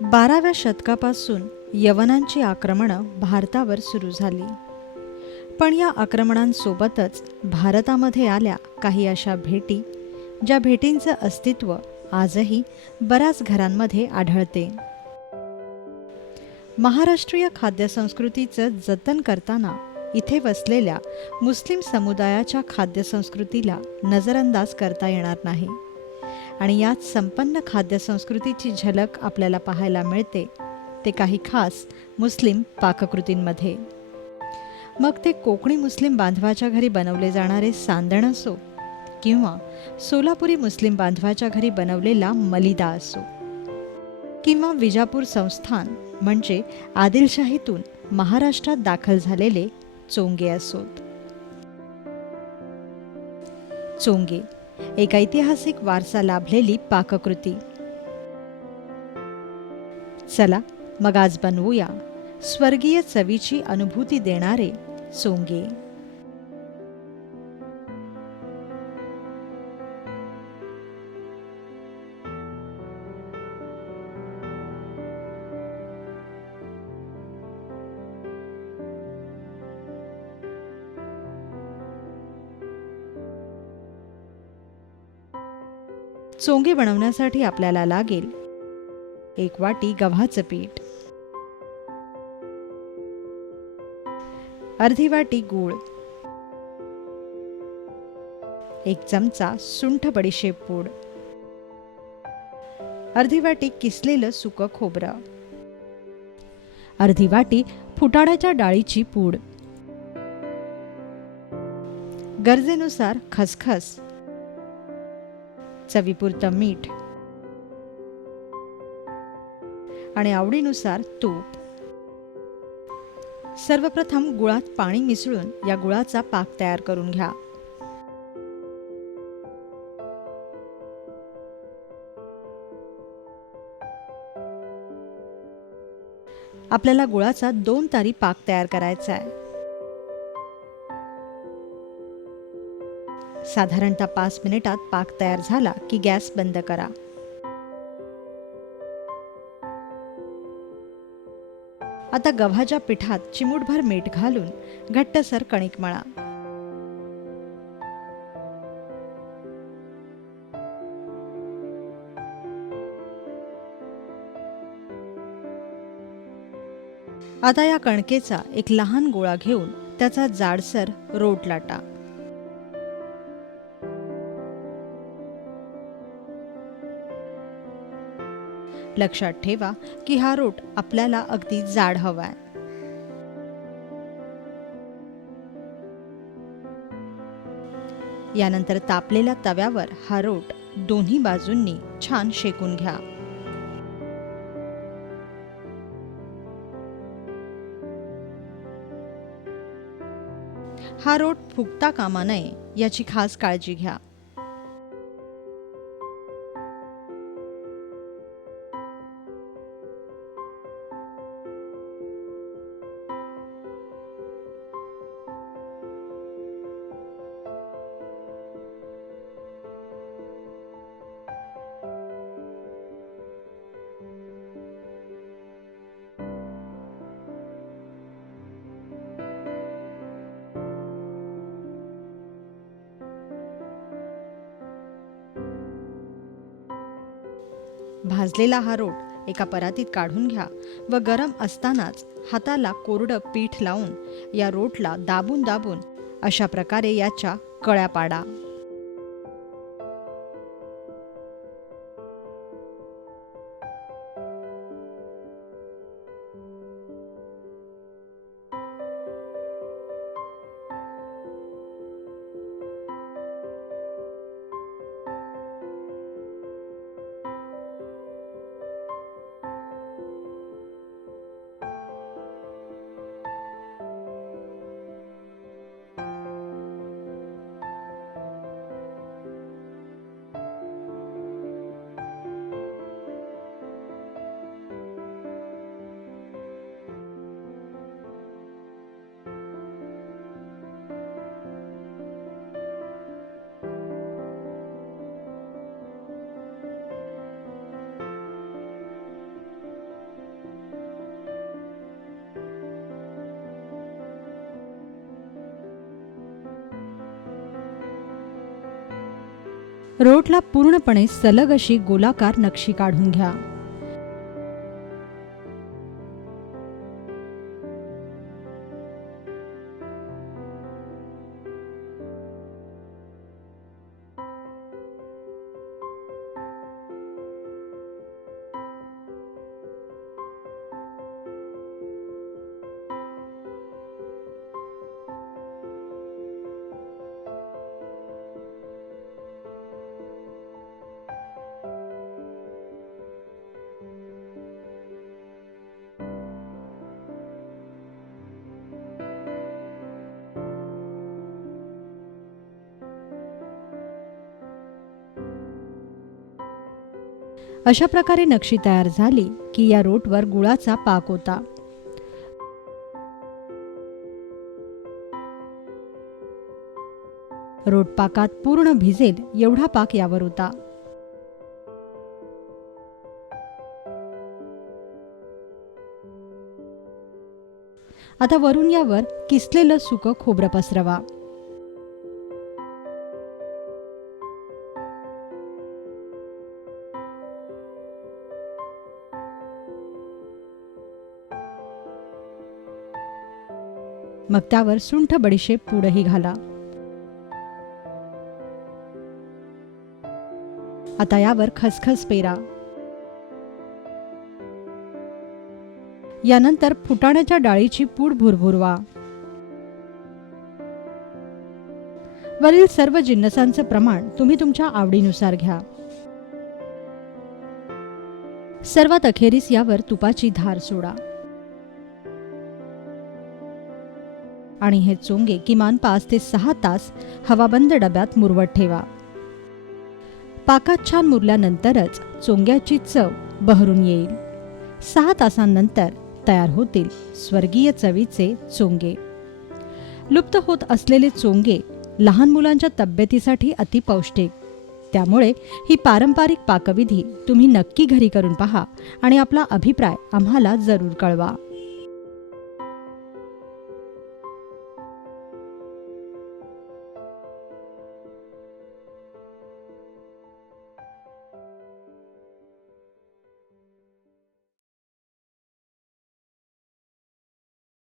बाराव्या शतकापासून यवनांची आक्रमणं भारतावर सुरू झाली. पण या आक्रमणांसोबतच भारतामध्ये आल्या काही अशा भेटी ज्या भेटींचं अस्तित्व आजही बऱ्याच घरांमध्ये आढळते. महाराष्ट्रीय खाद्यसंस्कृतीचं जतन करताना इथे वसलेल्या मुस्लिम समुदायाच्या खाद्यसंस्कृतीला नजरअंदाज करता येणार नाही. आणि यात संपन्न खाद्यसंस्कृतीची झलक आपल्याला पाहायला मिळते. ते काही खास मुस्लिम पाककृतींमध्ये. मग ते कोकणी मुस्लिम बांधवाच्या घरी बनवले जाणारे सांदण असो किंवा सोलापुरी मुस्लिम बांधवाच्या घरी बनवलेला मलिदा असो. किंवा विजापूर संस्थान म्हणजे आदिलशाहीतून महाराष्ट्रात दाखल झालेले चोंगे असोत. चोंगे एक ऐतिहासिक वारसा लाभलेली पाककृती. चला मग आज बनवूया. स्वर्गीय चवीची अनुभूती देणारे सोंगे. चोंगे बनवण्यासाठी आपल्याला लागेल. एक वाटी गव्हाचं पीठ. अर्धी वाटी गूळ. एक चमचा सुंठ बडीशेप पूड. अर्धी वाटी किसलेलं सुकं खोबरं. अर्धी वाटी फुटाण्याच्या डाळीची पूड. गरजेनुसार खसखस. चवीपुरतं मीठ. आणि आवडीनुसार तूप. सर्वप्रथम गुळात पाणी मिसळून या गुळाचा पाक तयार करून घ्या. आपल्याला गुळाचा दोन तारी पाक तयार करायचा आहे. साधारणतः पाच मिनिटात पाक तयार झाला की गॅस बंद करा. आता गव्हाच्या पिठात चिमूटभर मीठ घालून घट्टसर कणिक मळा. आता या कणकेचा एक लहान गोळा घेऊन त्याचा जाडसर रोट लाटा. लक्षात ठेवा की हा रोट आपल्याला अगदी जाड हवा आहे. यानंतर तापलेल्या तव्यावर हा रोट दोन्ही बाजूंनी छान शेकून घ्या. हा रोट फुगता कामा नये याची खास काळजी घ्या. भाजलेला हा रोट एका परातीत काढून घ्या व गरम असतानाच हाताला कोरडं पीठ लावून या रोटला दाबून दाबून अशा प्रकारे याच्या कळ्या पाडा. रोटला पूर्णपणे सलग अशी गोलाकार नक्षी काढून घ्या. अशा प्रकारे नक्षी तयार झाली की या रोटवर गुळाचा पाक होता. रोट पाकात पूर्ण भिजेल एवढा पाक यावर होता. आता वरून यावर किसलेलं सुकं खोबरं पसरवा. मग त्यावर सुंठ बडीशेप पूडही घाला. आता यावर खसखस पेरा. यानंतर फुटाण्याच्या डाळीची पूड भुरभुरवा. वरील सर्व जिन्नसांचं प्रमाण तुम्ही तुमच्या आवडीनुसार घ्या. सर्वात अखेरीस यावर तुपाची धार सोडा. आणि हे चोंगे किमान पाच ते सहा तास हवाबंद डब्यात मुरवत ठेवा. पाकात छान मुरल्यानंतरच चोंग्याची चव बहरून येईल. सहा तासांनंतर तयार होतील स्वर्गीय चवीचे चोंगे. लुप्त होत असलेले चोंगे लहान मुलांच्या तब्येतीसाठी अतिपौष्टिक त्यामुळे ही पारंपरिक पाकविधी तुम्ही नक्की घरी करून पहा आणि आपला अभिप्राय आम्हाला जरूर कळवा.